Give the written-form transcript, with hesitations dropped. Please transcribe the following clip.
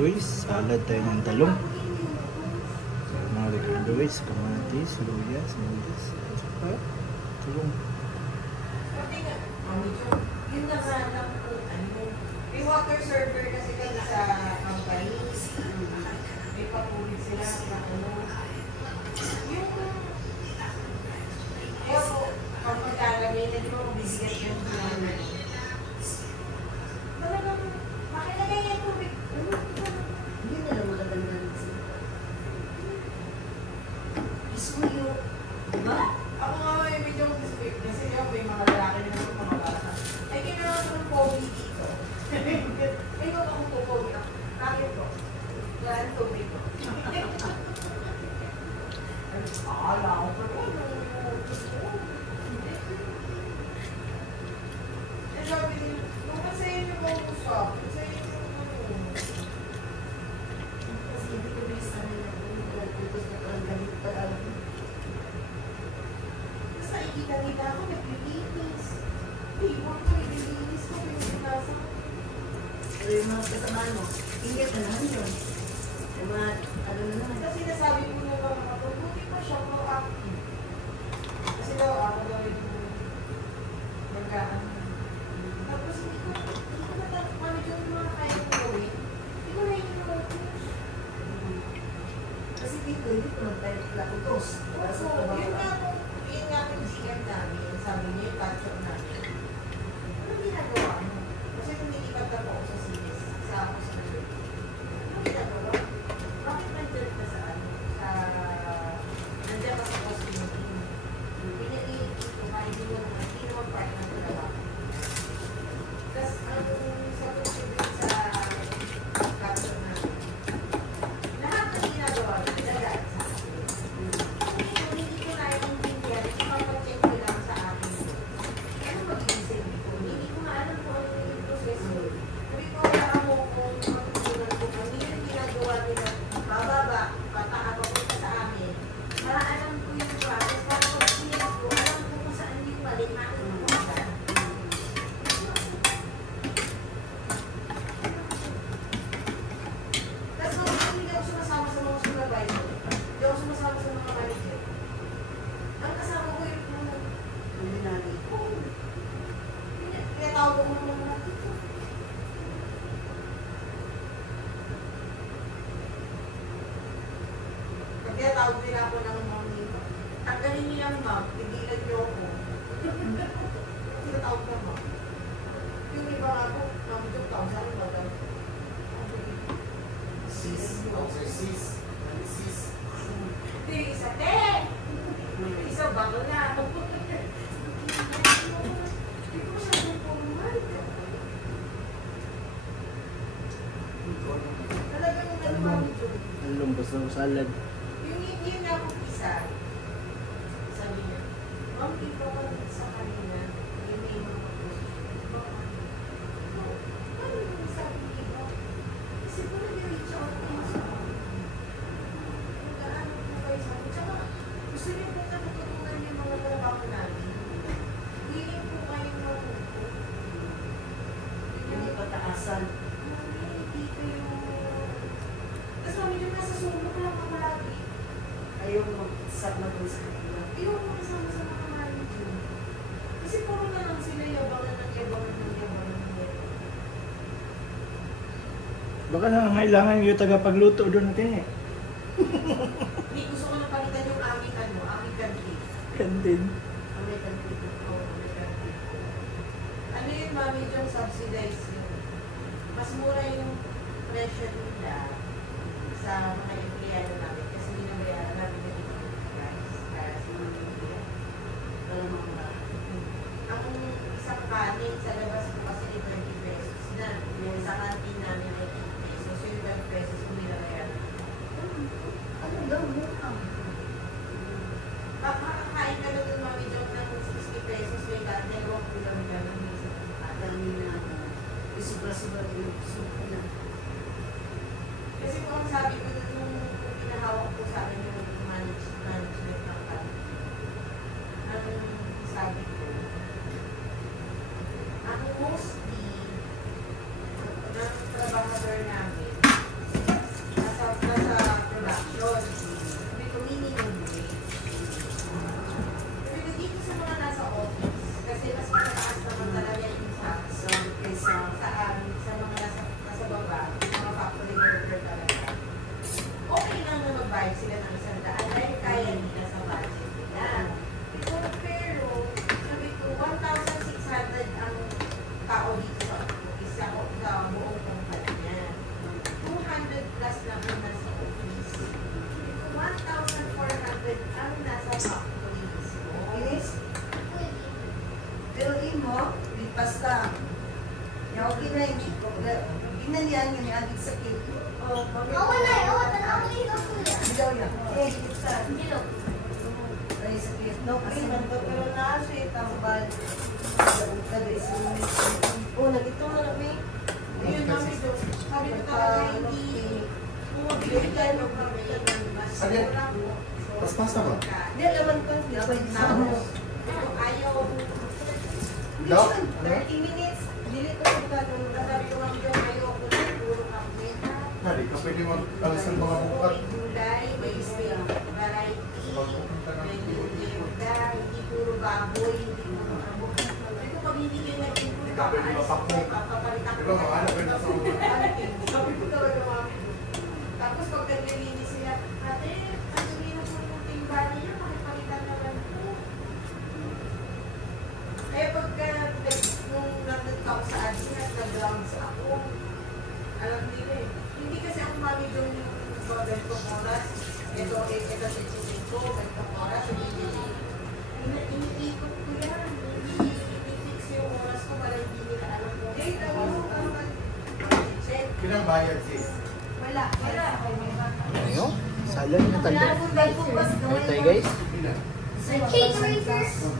guys, salad tayo ng talong. So, mga guys, kamatis, luya, sibuyas, at saka talong. Yun na nga lang po, may water server kasi kami sa companies. May papulit sila na yung pero pag maglalagay na di ba mabibigat yung talagang makilagay yung tubig. Hindi na lang magagandang isuyo. Diba? Ako nga may medyo mag-speak kasi may mga lalaki na naman mga bata. Ay ginawa ko ng pogi dito. May mga akong pogi. Bakit po? Wala ang tubig ko. Ala ako pa po. Eh sabi din, kung masayin yung mga usap, masayin yung kasi hindi ko bilis na nila. Tapos na parang galit pa lang. Tapos nakikita-kita ako, naglilinis. Iwan ko, naglilinis ko, yung sinasa ko. Pero yung mga kasamaan mo, ingat na naman yun. Yung mga, ano na naman. Kasi nasabi ko na mga kapag-buti pa siya, proactive. Kasi daw, ako daw yung nagkaan. Tapos hindi ko natanong yung mga kaya ko gawin. Hindi ko na yung focus. Kasi dito, hindi ko nagtayo-lakutos. Yun nga po yung CM namin. Sabi niya yung catch-up namin. Ano ginagawa mo? Kasi tumilipat na po ako sa CIS. Sa ako sa nandun. Ano ginagawa? Bakit nandun ka sa ano? Nandiyan ka sa costume team. Pinag-iit ko, hindi mo mag-part ng talaga. Tapos ang sabi ko sa caption namin, lahat ng ginagawa, pinag-aat sa akin. Hindi ko na yung intindihan, ipapag-check ko lang sa akin. Ano mag-iisip ko? Hindi ko na alam kung ano yung proseso. Sabi ko, wala ako kung matutunan ko. Hindi yung ginagawa nila, bababa, pataha, papunta sa amin. Para alam ko yung process. Para pag-iisip ko, alam ko kung saan yung mali, akin ko kung saan. Tapos hindi ako sumasama sa mga supervisor. Hindi ako sumasama sa mga manager. Ang kasama ko yung nanay. Kaya tawag ko ng mga dito. Pag kaya tawag nila ako ng mga dito, tanggalin niyo yung ma'am, tigilan niyo ako. Tinatawag na ma'am. Yung iba nga po, ma'am, 2,000 ba daw? Sis. Also sis. Sis. Hindi, isa, te! Isa, bago na. Hindi ko masyadong formal. Talagang ano ma'am ito? Talong, basta salad. Yung nga po isa, sabi niya, ma'am, ito ko sa kanina, yung may mga posisyon. Ano yung sabi niyo? Kasi po nag-reach out kayo sa akin. Nag-ano po kayo sa akin. Tsaka, gusto niyo po na matutunan yung mga trabaho namin. Willing po kayong mahupo. Yung pataasan. Mami, hindi kayo... Tapos mami, yung nasa sulok lang ako lagi. Ayaw mag-sab na doon sa kanila. Ayaw ko kasama sa mga manager. Kasi puro na lang sila yabangan ng yabangan ng yabangan ng yabangan. Baka nangangailangan yung tagapagluto doon natin eh. Hindi, gusto ko na palitan yung aming aming country. Kantin. Aming country. Oo, aming country. Ano yun, mami, yung subsidize yun. Mas mura yung presyo nila sa mga empleyado namin kasi binabayaran namin na dito price para sa mga empleyado. Para mga Ang isang kanin sa labas ko kasi ay 20 pesos na. Yung sa kantin namin ay 8 pesos. So yung 12 pesos kung binabayaran. ano daw, mukha. Makakain ka na doon, mami, joke ng 60 pesos. May dalawang ulam ka ng minsan. Dami na sobra-sobra yung suko na. Kasi kung ang sabi ko doon nung pinahawak ko sa akin yung management ng company, ang sabi ko, ang mostly ng trabahador namin daw niya. Eh, kita. Hindi lang. Ay, sakit. No, man to, pero nasa tambal. Oh, nagito na na, may. Ayun, mami, do. Sabi ko talaga, hindi. Bumabili tayo ng Saglit. Paspasa ba? Hindi, naman ko. Ayaw. Daw? 30 minutes. Dili ko sa gano'n. Sabi ko, mami, do, ayaw ko na. Puro kape. Hindi ka pwede mag-alas ng mga bukat. Gulay, may variety. Magpupunta ng Hindi puro baboy, hindi puro abo. Ito pag hindi kayo nag-improve, Hindi ka pwede mapakmok. papalitan Diba, mga anak ko na sa mga. Sabi ko talaga, mami. Tapos pag naglilinis sila, ate, sasabihin na po yung timba niyo, makipalitan na lang po. Eh pagka nung nandun ako sa Adidas, nag-grounds ako, alam nila eh. Hindi kasi ako mami doon yung mga gantong oras. Ito sa ko, gantong oras. Iniikot ko yan. I-fix yung oras ko para hindi nila alam ko. Eh, tawag mo ka check. Pinang bayad sis. Wala. Ayun, salad na tayo. Wala. Ito tayo guys. Pinang. Cake racer.